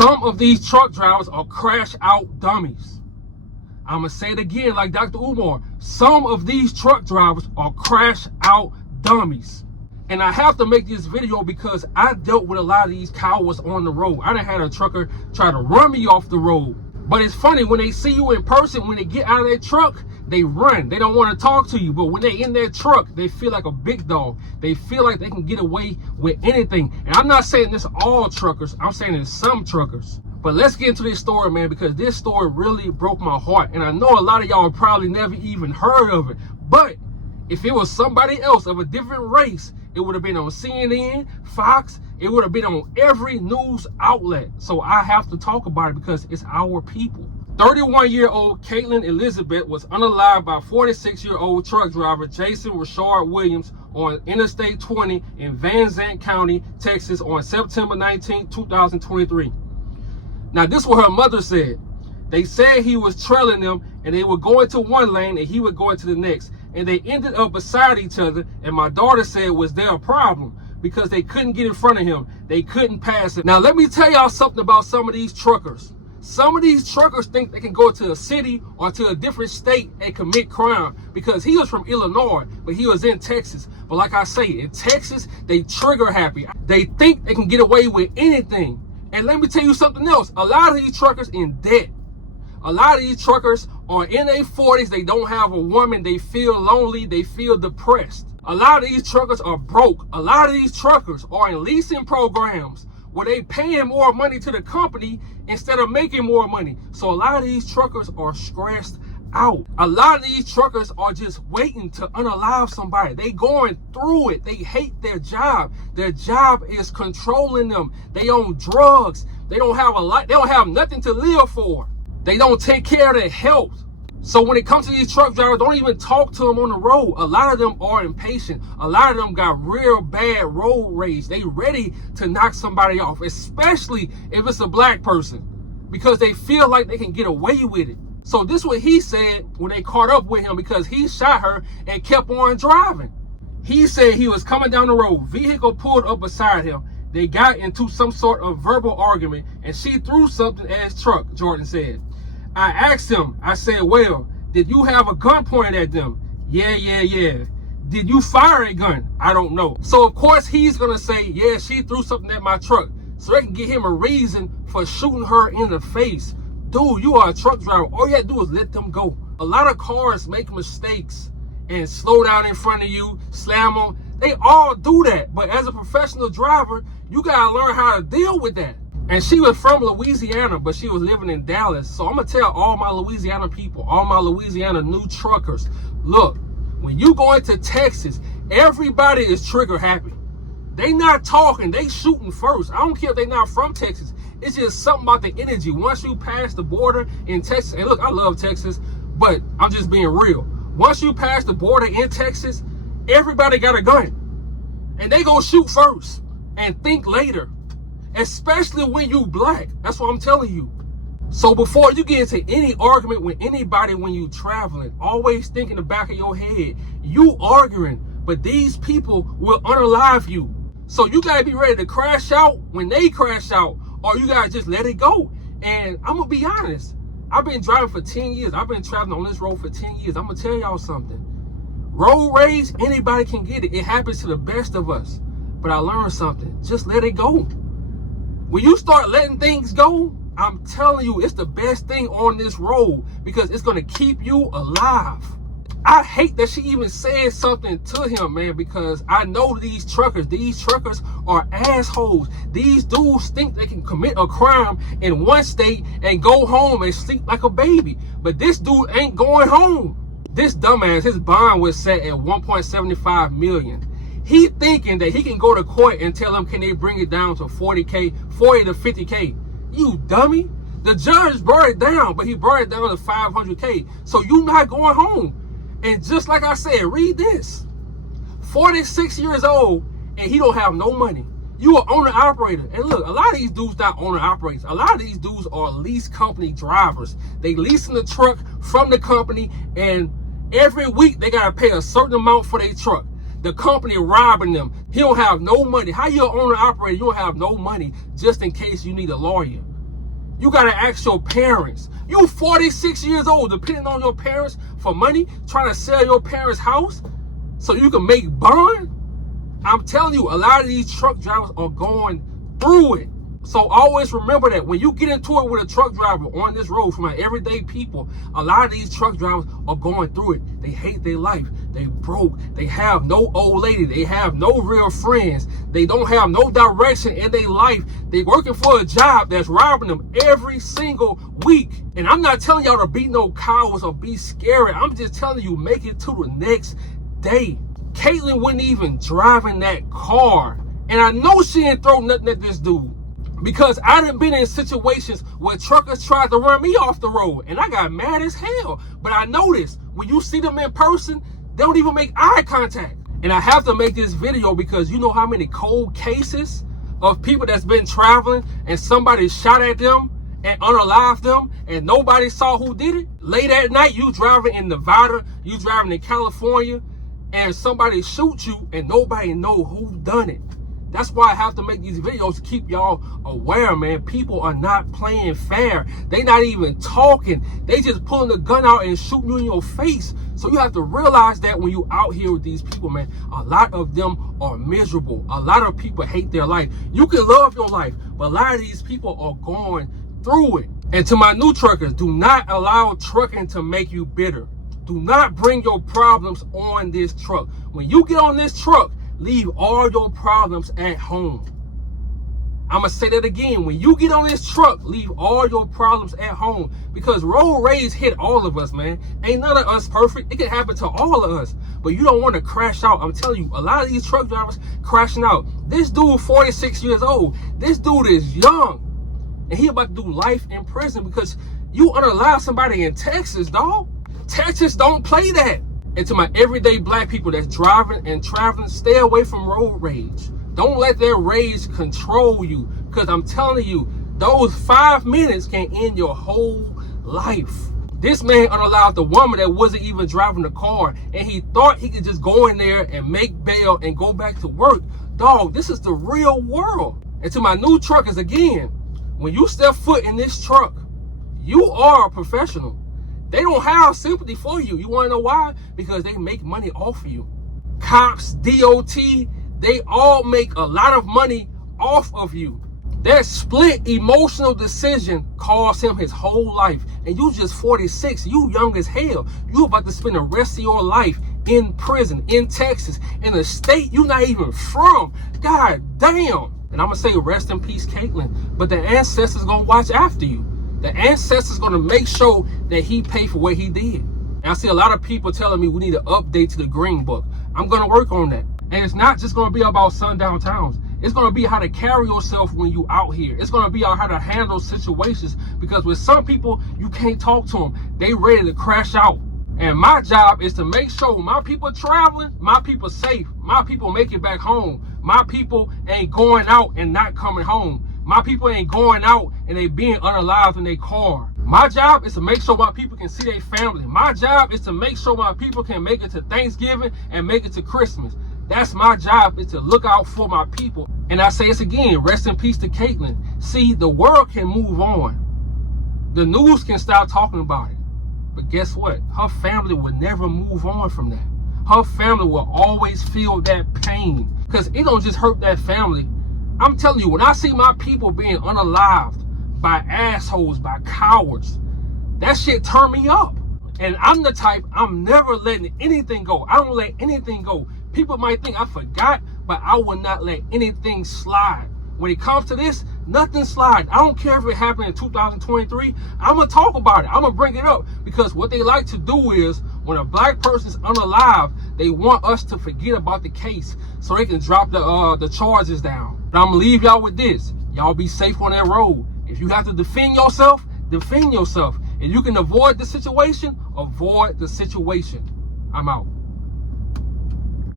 Some of these truck drivers are crash out dummies. I'm going to say it again like Dr. Umar. Some of these truck drivers are crash out dummies. And I have to make this video because I dealt with a lot of these cowards on the road. I done had a trucker try to run me off the road. But it's funny, when they see you in person, when they get out of their truck, they run. They don't want to talk to you. But when they in their truck, they feel like a big dog. They feel like they can get away with anything. And I'm not saying this all truckers. I'm saying it's some truckers. But let's get into this story, man, because this story really broke my heart. And I know a lot of y'all probably never even heard of it. But if it was somebody else of a different race, it would have been on CNN, Fox. It would have been on every news outlet. So I have to talk about it because it's our people. 31-year-old Caitlin Elizabeth was unalived by 46-year-old truck driver Jason Rashard Williams on Interstate 20 in Van Zandt County, Texas on September 19, 2023. Now, this is what her mother said. They said he was trailing them and they would go into one lane and he would go into the next. And they ended up beside each other. And my daughter said, was there a problem? Because they couldn't get in front of him. They couldn't pass him. Now, let me tell y'all something about some of these truckers. Some of these truckers think they can go to a city or to a different state and commit crime, because he was from Illinois, but he was in Texas. But like I say, in Texas, they trigger happy. They think they can get away with anything. And let me tell you something else. A lot of these truckers in debt. A lot of these truckers are in their 40s. They don't have a woman. They feel lonely. They feel depressed. A lot of these truckers are broke. A lot of these truckers are in leasing programs where they paying more money to the company instead of making more money. So a lot of these truckers are stressed out. A lot of these truckers are just waiting to unalive somebody. They going through it. They hate their job. Their job is controlling them. They on drugs. They don't have a lot. They don't have nothing to live for. They don't take care of their health. So when it comes to these truck drivers, don't even talk to them on the road. A lot of them are impatient. A lot of them got real bad road rage. They ready to knock somebody off, especially if it's a black person, because they feel like they can get away with it. So this is what he said when they caught up with him, because he shot her and kept on driving. He said he was coming down the road. Vehicle pulled up beside him. They got into some sort of verbal argument and she threw something at his truck, Jordan said. I asked him, I said, well, did you have a gun pointed at them? Yeah. Did you fire a gun? I don't know. So of course he's gonna say, yeah, she threw something at my truck. So they can give him a reason for shooting her in the face. Dude, you are a truck driver. All you have to do is let them go. A lot of cars make mistakes and slow down in front of you, slam them. They all do that. But as a professional driver, you gotta learn how to deal with that. And she was from Louisiana, but she was living in Dallas. So I'm going to tell all my Louisiana people, all my Louisiana new truckers, look, when you go into Texas, everybody is trigger happy. They not talking, they shooting first. I don't care if they not from Texas. It's just something about the energy. Once you pass the border in Texas, and look, I love Texas, but I'm just being real. Once you pass the border in Texas, everybody got a gun. And they gonna shoot first and think later. Especially when you black. That's what I'm telling you. So before you get into any argument with anybody when you traveling, always think in the back of your head, you arguing, but these people will unalive you. So you gotta be ready to crash out when they crash out, or you gotta just let it go. And I'm gonna be honest, I've been driving for 10 years. I've been traveling on this road for 10 years. I'm gonna tell y'all something. Road rage, anybody can get it. It happens to the best of us. But I learned something. Just let it go. When you start letting things go, I'm telling you, it's the best thing on this road, because it's going to keep you alive. I hate that she even said something to him, man, because I know these truckers are assholes. These dudes think they can commit a crime in one state and go home and sleep like a baby. But this dude ain't going home. This dumbass, his bond was set at $1.75 million. He thinking that he can go to court and tell them, can they bring it down to 40K, 40 to 50K? You dummy. The judge brought it down, but he brought it down to 500K. So you not going home. And just like I said, read this. 46 years old, and he don't have no money. You are owner-operator. And look, a lot of these dudes not owner-operators. A lot of these dudes are lease company drivers. They leasing the truck from the company, and every week they got to pay a certain amount for their truck. The company robbing them. He don't have no money. How you an owner-operator? You don't have no money just in case you need a lawyer. You gotta ask your parents. You 46 years old, depending on your parents for money, trying to sell your parents' house so you can make bond. I'm telling you, a lot of these truck drivers are going through it. So always remember that when you get into it with a truck driver on this road, from my everyday people, a lot of these truck drivers are going through it. They hate their life. They broke. They have no old lady. They have no real friends. They don't have no direction in their life. They working for a job that's robbing them every single week. And I'm not telling y'all to be no cowards or be scary. I'm just telling you, make it to the next day. Caitlin wasn't even driving that car. And I know she didn't throw nothing at this dude, because I done been in situations where truckers tried to run me off the road and I got mad as hell. But I noticed when you see them in person, they don't even make eye contact. And I have to make this video because you know how many cold cases of people that's been traveling and somebody shot at them and unalived them and nobody saw who did it. Late at night, you driving in Nevada, you driving in California, and somebody shoots you and nobody know who done it. That's why I have to make these videos to keep y'all aware, man. People are not playing fair. They not even talking. They just pulling the gun out and shooting you in your face. So you have to realize that when you out here with these people, man, a lot of them are miserable. A lot of people hate their life. You can love your life, but a lot of these people are going through it. And to my new truckers, do not allow trucking to make you bitter. Do not bring your problems on this truck. When you get on this truck, leave all your problems at home. I'm going to say that again. When you get on this truck, leave all your problems at home. Because road rage hit all of us, man. Ain't none of us perfect. It can happen to all of us. But you don't want to crash out. I'm telling you, a lot of these truck drivers crashing out. This dude, 46 years old. This dude is young. And he about to do life in prison because you unalive somebody in Texas, dog. Texas don't play that. And to my everyday black people that's driving and traveling, stay away from road rage. Don't let their rage control you, because I'm telling you, those 5 minutes can end your whole life. This man unalived the woman that wasn't even driving the car, and he thought he could just go in there and make bail and go back to work. Dog, this is the real world. And to my new truckers, again, when you step foot in this truck, you are a professional. They don't have sympathy for you. You want to know why? Because they make money off of you. Cops, DOT, they all make a lot of money off of you. That split emotional decision cost him his whole life. And you just 46, you young as hell. You about to spend the rest of your life in prison, in Texas, in a state you're not even from. God damn. And I'm going to say rest in peace, Caitlin. But the ancestors going to watch after you. The ancestors going to make sure that he paid for what he did. And I see a lot of people telling me we need to update to the green book. I'm going to work on that. And it's not just going to be about sundown towns. It's going to be how to carry yourself when you out here. It's going to be how to handle situations. Because with some people, you can't talk to them. They ready to crash out. And my job is to make sure my people traveling, my people safe. My people make it back home. My people ain't going out and not coming home. My people ain't going out and they being unalived in their car. My job is to make sure my people can see their family. My job is to make sure my people can make it to Thanksgiving and make it to Christmas. That's my job, is to look out for my people. And I say this again, rest in peace to Caitlin. See, the world can move on. The news can stop talking about it. But guess what? Her family will never move on from that. Her family will always feel that pain. Because it don't just hurt that family. I'm telling you, when I see my people being unalived by assholes, by cowards, that shit turn me up. And I'm the type, I'm never letting anything go. I don't let anything go. People might think I forgot, but I will not let anything slide. When it comes to this, nothing slides. I don't care if it happened in 2023. I'm going to talk about it. I'm going to bring it up. Because what they like to do is, when a black person's unalive, they want us to forget about the case so they can drop the charges down. But I'm going to leave y'all with this. Y'all be safe on that road. If you have to defend yourself, defend yourself. If you can avoid the situation, avoid the situation. I'm out.